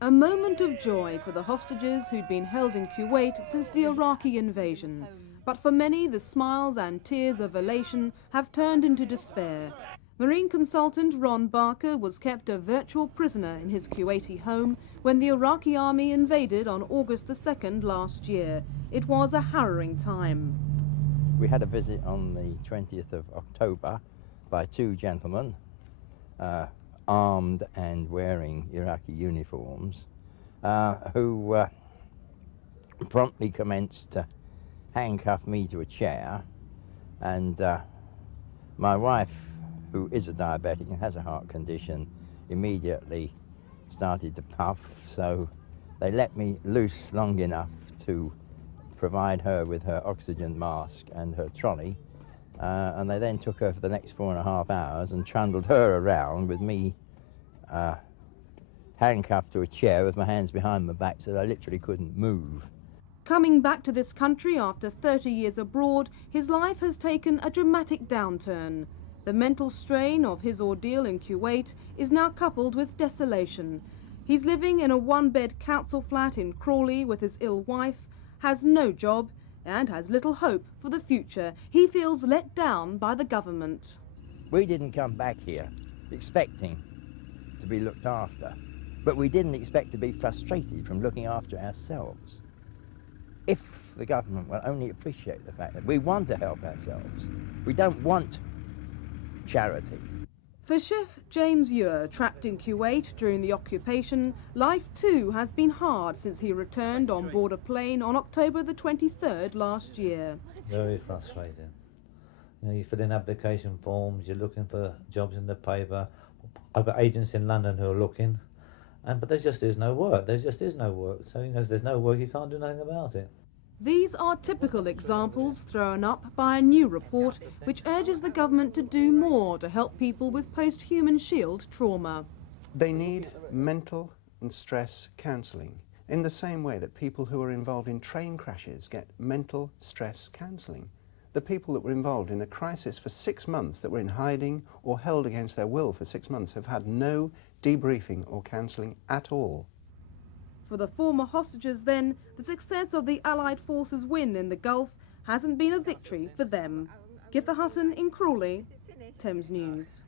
A moment of joy for the hostages who'd been held in Kuwait since the Iraqi invasion. But for many, the smiles and tears of elation have turned into despair. Marine consultant Ron Barker was kept a virtual prisoner in his Kuwaiti home when the Iraqi army invaded on August the 2nd last year. It was a harrowing time. We had a visit on the 20th of October by two gentlemen, armed and wearing Iraqi uniforms, who promptly commenced to handcuff me to a chair, and my wife, who is a diabetic and has a heart condition, immediately started to puff, so they let me loose long enough to provide her with her oxygen mask and her trolley, and they then took her for the next 4.5 hours and trundled her around with me handcuffed to a chair with my hands behind my back so that I literally couldn't move. Coming back to this country after 30 years abroad, his life has taken a dramatic downturn. The mental strain of his ordeal in Kuwait is now coupled with desolation. He's living in a one-bed council flat in Crawley with his ill wife, has no job and has little hope for the future. He feels let down by the government. We didn't come back here expecting to be looked after, but we didn't expect to be frustrated from looking after ourselves. If the government will only appreciate the fact that we want to help ourselves, we don't want charity. For Chef James Ewer, trapped in Kuwait during the occupation, life too has been hard since he returned on board a plane on October the 23rd last year. Very frustrating. You know, you fill in application forms, you're looking for jobs in the paper. I've got agents in London who are looking, but there just is no work. There just is no work. So, you know, if there's no work, you can't do nothing about it. These are typical examples thrown up by a new report which urges the government to do more to help people with post-human shield trauma. They need mental and stress counselling in the same way that people who are involved in train crashes get mental stress counselling. The people that were involved in a crisis for 6 months, that were in hiding or held against their will for 6 months, have had no debriefing or counselling at all. For the former hostages then, the success of the Allied forces' win in the Gulf hasn't been a victory for them. Githa Hutton in Crawley, Thames News.